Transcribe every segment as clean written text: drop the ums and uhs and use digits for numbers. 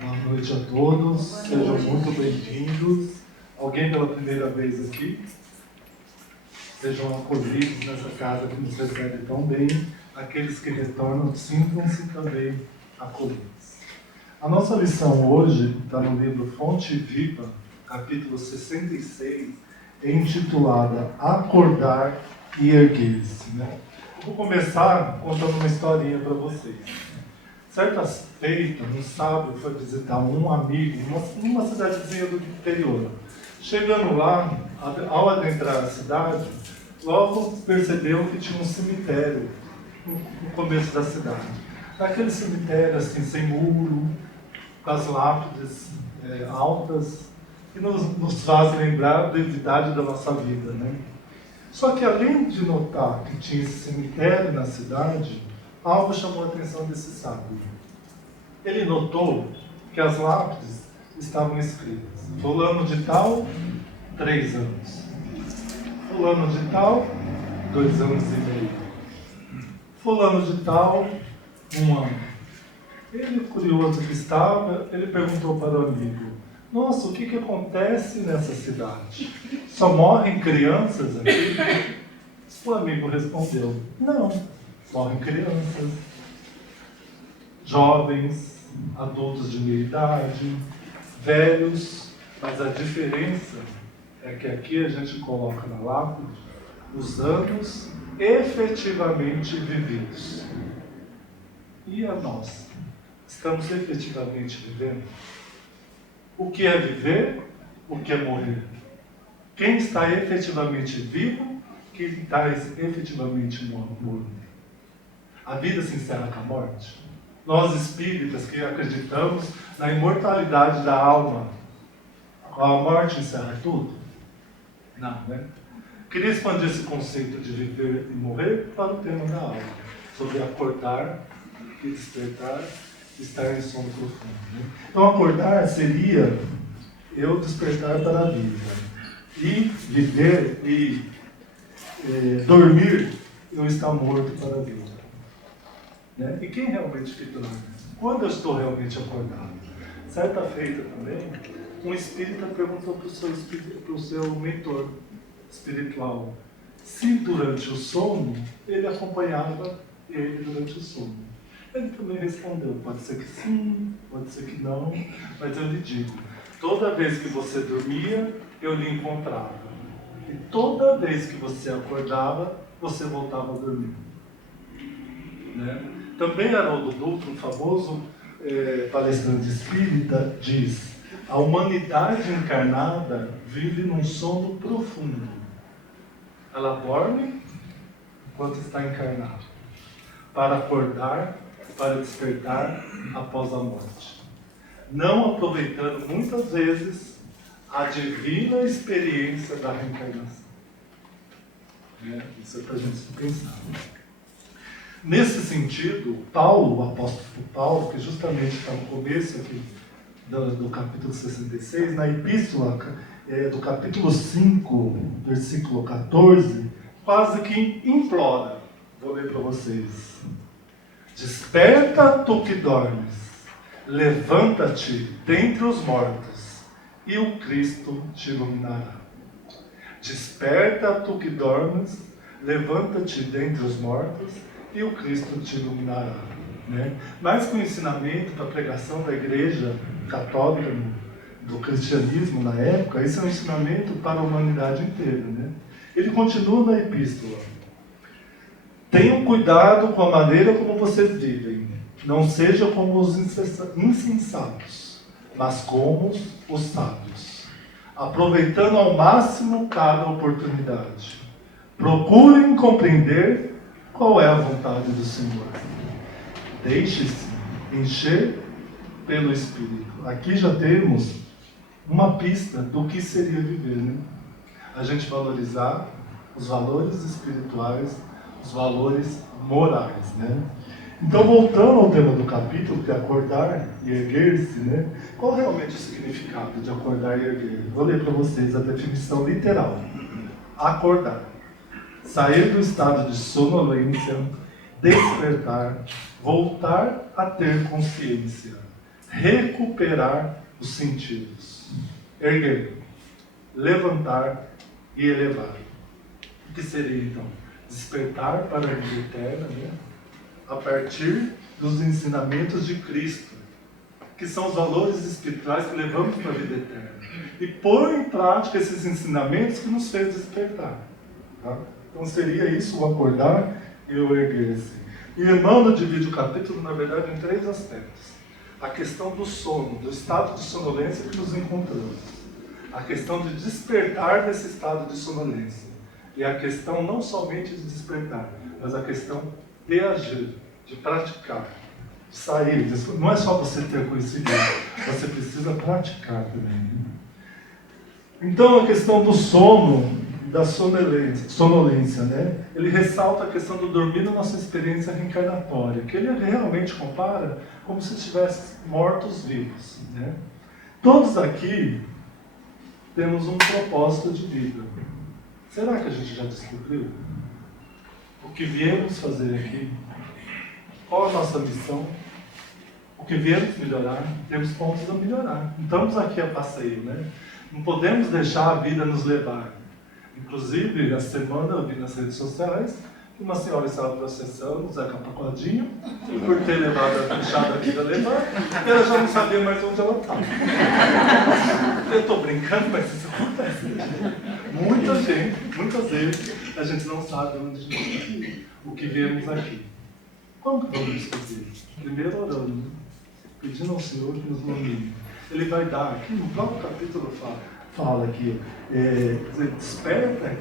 Boa noite a todos, sejam muito bem-vindos. Alguém pela primeira vez aqui? Sejam acolhidos nessa casa que nos recebe tão bem. Aqueles que retornam, sintam-se também acolhidos. A nossa lição hoje está no livro Fonte Viva, capítulo 66, intitulada Acordar e Erguer-se. Eu vou começar contando uma historinha para vocês. Certa feita, um sábio foi visitar um amigo numa cidadezinha do interior. Chegando lá, ao adentrar a cidade, logo percebeu que tinha um cemitério no começo da cidade. Naquele cemitério, assim, sem muro, com as lápides altas, que nos faz lembrar da idade da nossa vida, né? Só que além de notar que tinha esse cemitério na cidade, algo chamou a atenção desse sábio. Ele notou que as lápides estavam escritas: fulano de tal, 3 anos. Fulano de tal, 2 anos e meio. Fulano de tal, 1 ano. Ele, curioso que estava, ele perguntou para o amigo: nossa, o que acontece nessa cidade? Só morrem crianças aqui? O amigo respondeu: não, morrem crianças, jovens, adultos de meia idade, velhos, mas a diferença é que aqui a gente coloca na lápide os anos efetivamente vividos. E a nós? Estamos efetivamente vivendo? O que é viver? O que é morrer? Quem está efetivamente vivo? Quem está efetivamente morto? A vida se encerra com a morte? Nós espíritas que acreditamos na imortalidade da alma, a morte encerra tudo? Não, né? Queria expandir esse conceito de viver e morrer para o tema da aula, sobre acordar e despertar, estar em sono profundo, né? Então, acordar seria eu despertar para a vida, e viver e dormir, eu estar morto para a vida. Né? E quem realmente que dorme? Quando eu estou realmente acordado? Certa feita também, um espírita perguntou para o seu mentor espiritual se durante o sono ele acompanhava ele durante o sono. Ele também respondeu: pode ser que sim, pode ser que não, mas eu lhe digo, toda vez que você dormia, eu lhe encontrava. E toda vez que você acordava, você voltava a dormir. Né? Também Haroldo Dutra, um famoso palestrante espírita, diz: a humanidade encarnada vive num sono profundo. Ela dorme enquanto está encarnada, para acordar, para despertar após a morte, não aproveitando muitas vezes a divina experiência da reencarnação. Isso é para a gente pensar. Nesse sentido, Paulo, o apóstolo Paulo, que justamente está no começo aqui do capítulo 66, na epístola do capítulo 5, versículo 14, quase que implora. Vou ler para vocês. Desperta, tu que dormes, levanta-te dentre os mortos, e o Cristo te iluminará. Desperta, tu que dormes, levanta-te dentre os mortos, e o Cristo te iluminará. Né? Mais que o ensinamento da pregação da igreja católica, do cristianismo na época, esse é um ensinamento para a humanidade inteira. Né? Ele continua na epístola: tenham cuidado com a maneira como vocês vivem, não sejam como os insensatos, mas como os sábios, aproveitando ao máximo cada oportunidade. Procurem compreender qual é a vontade do Senhor. Deixe-se encher pelo Espírito. Aqui já temos uma pista do que seria viver, né? A gente valorizar os valores espirituais, os valores morais, né? Então, voltando ao tema do capítulo, que é acordar e erguer-se, né? Qual realmente o significado de acordar e erguer? Vou ler para vocês a definição literal. Acordar: sair do estado de sonolência, despertar, voltar a ter consciência, recuperar os sentidos. Erguer, levantar e elevar. O que seria então? Despertar para a vida eterna, né? A partir dos ensinamentos de Cristo, que são os valores espirituais que levamos para a vida eterna. E pôr em prática esses ensinamentos que nos fez despertar. Tá? Então seria isso, o acordar e o erguer-se. E Emmanuel divide o capítulo, na verdade, em 3 aspectos. A questão do sono, do estado de sonolência que nos encontramos. A questão de despertar desse estado de sonolência. E a questão não somente de despertar, mas a questão de agir, de praticar, de sair. Não é só você ter conhecimento, você precisa praticar também. Então a questão do sono, da sonolência, né? Ele ressalta a questão do dormir na nossa experiência reencarnatória, que ele realmente compara como se estivesse mortos-vivos, né? Todos aqui temos um propósito de vida. Será que a gente já descobriu? O que viemos fazer aqui? Qual a nossa missão? O que viemos melhorar? Temos pontos a melhorar. Não estamos aqui a passeio, né? Não podemos deixar a vida nos levar. Inclusive, essa semana eu vi nas redes sociais que uma senhora estava processando o Zeca Pagodinho por ter deixado a vida levar, e ela já não sabia mais onde ela estava. Eu estou brincando, mas isso acontece. Muita gente, muitas vezes, a gente não sabe onde a gente está, o que viemos aqui. Como que vamos fazer? Primeiro orando, né? Pedindo ao Senhor que nos ilumine. Ele vai dar, aqui no próprio capítulo fala aqui, desperta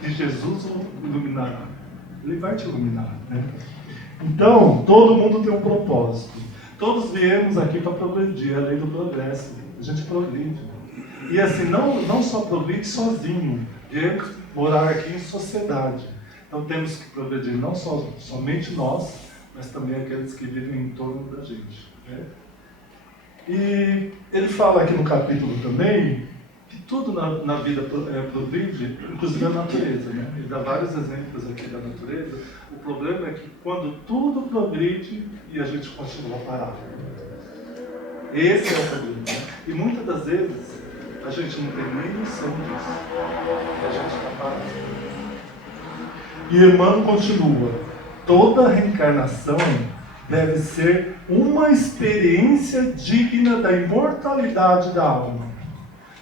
que Jesus o iluminará. Ele vai te iluminar, né? Então, todo mundo tem um propósito. Todos viemos aqui para progredir, a lei do progresso. A gente progride. E assim, não só progride sozinho, viemos morar aqui em sociedade. Então temos que progredir não somente nós, mas também aqueles que vivem em torno da gente, né? E ele fala aqui no capítulo também que tudo na vida progride, inclusive a natureza, né? Ele dá vários exemplos aqui da natureza. O problema é que quando tudo progride e a gente continua parado. Esse é o problema, né? E muitas das vezes a gente não tem nem noção disso. E a gente está parado. E Emmanuel continua: toda reencarnação deve ser uma experiência digna da imortalidade da alma,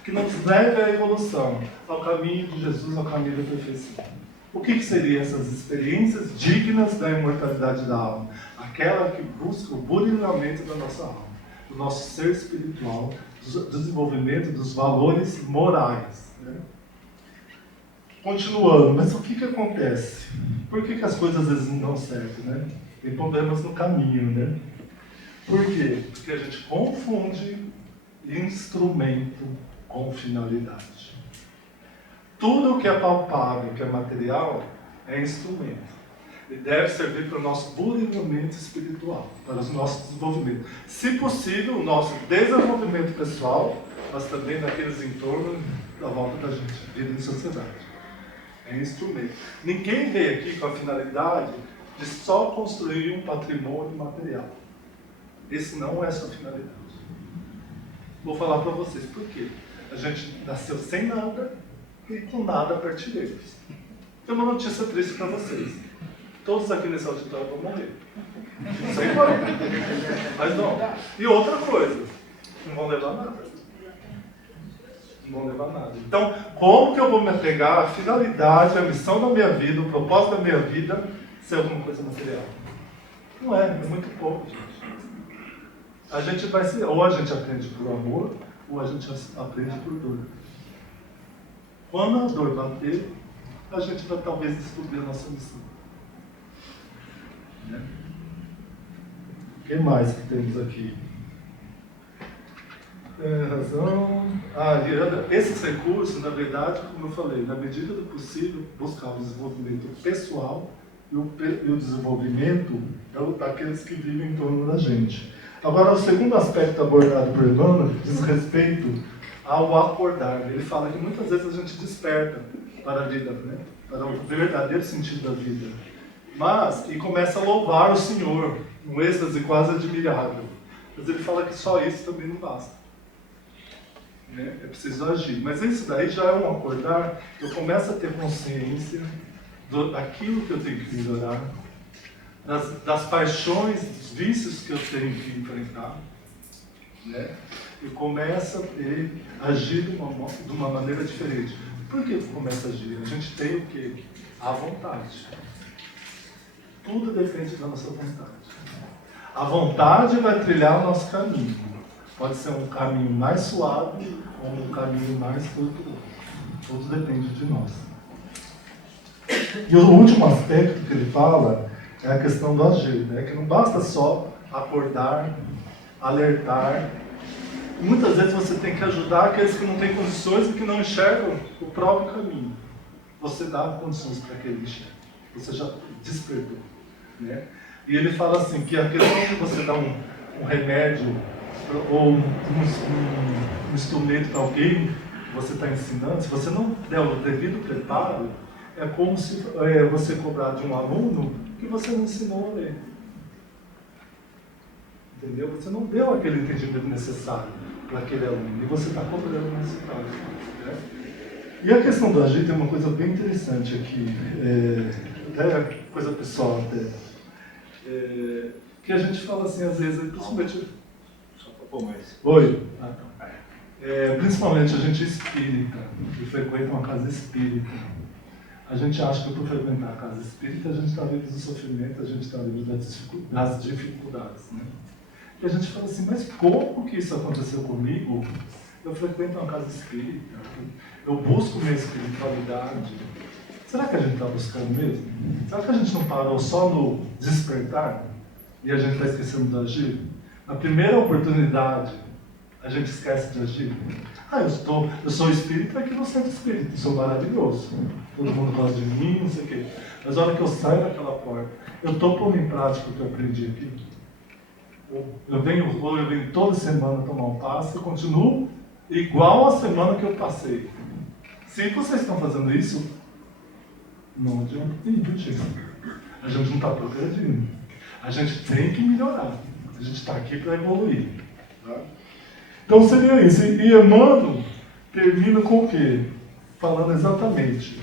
que nos leve à evolução, ao caminho de Jesus, ao caminho da perfeição. O que seriam essas experiências dignas da imortalidade da alma? Aquela que busca o burilamento da nossa alma, do nosso ser espiritual, do desenvolvimento dos valores morais, né? Continuando, mas o que acontece? Por que as coisas às vezes não dão certo, né? Tem problemas no caminho, né? Por quê? Porque a gente confunde instrumento com finalidade. Tudo o que é palpável, que é material, é instrumento. E deve servir para o nosso burilamento espiritual, para o nosso desenvolvimento. Se possível, o nosso desenvolvimento pessoal, mas também naqueles entornos da volta da gente, vida em sociedade. É instrumento. Ninguém veio aqui com a finalidade de só construir um patrimônio material. Esse não é a sua finalidade. Vou falar para vocês por quê. A gente nasceu sem nada e com nada partiremos. Tem uma notícia triste para vocês. Todos aqui nesse auditório vão morrer. Não sei qual. Mas não. E outra coisa, não vão levar nada. Não vão levar nada. Então, como que eu vou me apegar à finalidade, à missão da minha vida, o propósito da minha vida, ser alguma coisa material? Não é muito pouco, gente. A gente vai ser, ou a gente aprende por amor, ou a gente aprende por dor. Quando a dor bater, a gente vai talvez descobrir a nossa missão. Né? O que mais que temos aqui? Razão. Esses recursos, na verdade, como eu falei, na medida do possível, buscar o desenvolvimento pessoal e o desenvolvimento daqueles que vivem em torno da gente. Agora, o segundo aspecto abordado por Emmanuel diz respeito ao acordar. Ele fala que muitas vezes a gente desperta para a vida, né? Para o verdadeiro sentido da vida. E começa a louvar o Senhor, um êxtase quase admirável. Mas ele fala que só isso também não basta. Né? É preciso agir. Mas isso daí já é um acordar, eu começo a ter consciência daquilo que eu tenho que melhorar, das paixões, dos vícios que eu tenho que enfrentar, né? E começa a agir de uma maneira diferente. Por que começa a agir? A gente tem o quê? A vontade. Tudo depende da nossa vontade. A vontade vai trilhar o nosso caminho. Pode ser um caminho mais suave ou um caminho mais tortuoso. Tudo depende de nós. E o último aspecto que ele fala é a questão do agir, né? Que não basta só acordar, alertar. Muitas vezes você tem que ajudar aqueles que não têm condições e que não enxergam o próprio caminho. Você dá condições para que ele enxergue. Você já despertou, né? E ele fala assim, que a questão de você dar um remédio ou um instrumento para alguém que você está ensinando, se você não der o devido preparo, é como se você cobrar de um aluno que você não ensinou a ler. Entendeu? Você não deu aquele entendimento necessário para aquele aluno e você está cobrando o resultado. Né? E a questão do agir tem uma coisa bem interessante aqui, até coisa pessoal até, que a gente fala assim às vezes, principalmente... Oi? Principalmente a gente espírita, que frequenta uma casa espírita. A gente acha que por frequentar a casa espírita a gente está livre do sofrimento, a gente está livre das dificuldades. Né? E a gente fala assim, mas como que isso aconteceu comigo? Eu frequento uma casa espírita, eu busco minha espiritualidade. Será que a gente está buscando mesmo? Será que a gente não parou só no despertar e a gente está esquecendo de agir? Na primeira oportunidade, a gente esquece de agir. Eu sou espírita aqui no centro espírita, eu sou maravilhoso. Todo mundo gosta de mim, não sei o quê. Mas a hora que eu saio daquela porta, eu estou pondo em prática o que eu aprendi aqui. Eu venho toda semana tomar um passe e continuo igual a semana que eu passei. Se vocês estão fazendo isso, não adianta nenhum, gente. A gente não está progredindo. A gente tem que melhorar. A gente está aqui para evoluir. Tá? Então seria isso. E Emmanuel termina com o quê? Falando exatamente.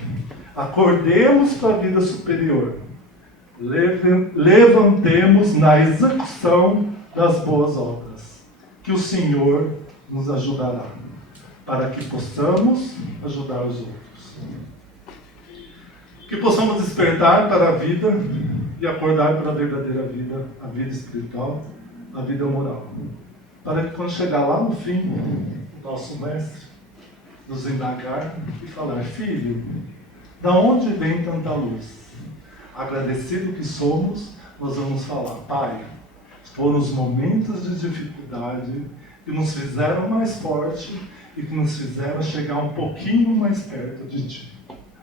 Acordemos para a vida superior. Levantemos na execução das boas obras. Que o Senhor nos ajudará. Para que possamos ajudar os outros. Que possamos despertar para a vida e acordar para a verdadeira vida, a vida espiritual, a vida moral. Para que quando chegar lá no fim, o nosso mestre nos indagar e falar, filho, da onde vem tanta luz? Agradecido que somos, nós vamos falar, pai, foram os momentos de dificuldade que nos fizeram mais forte e que nos fizeram chegar um pouquinho mais perto de ti.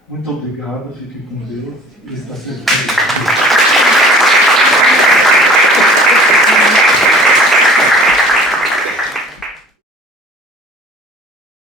Muito obrigado, fique com Deus e está sempre comigo.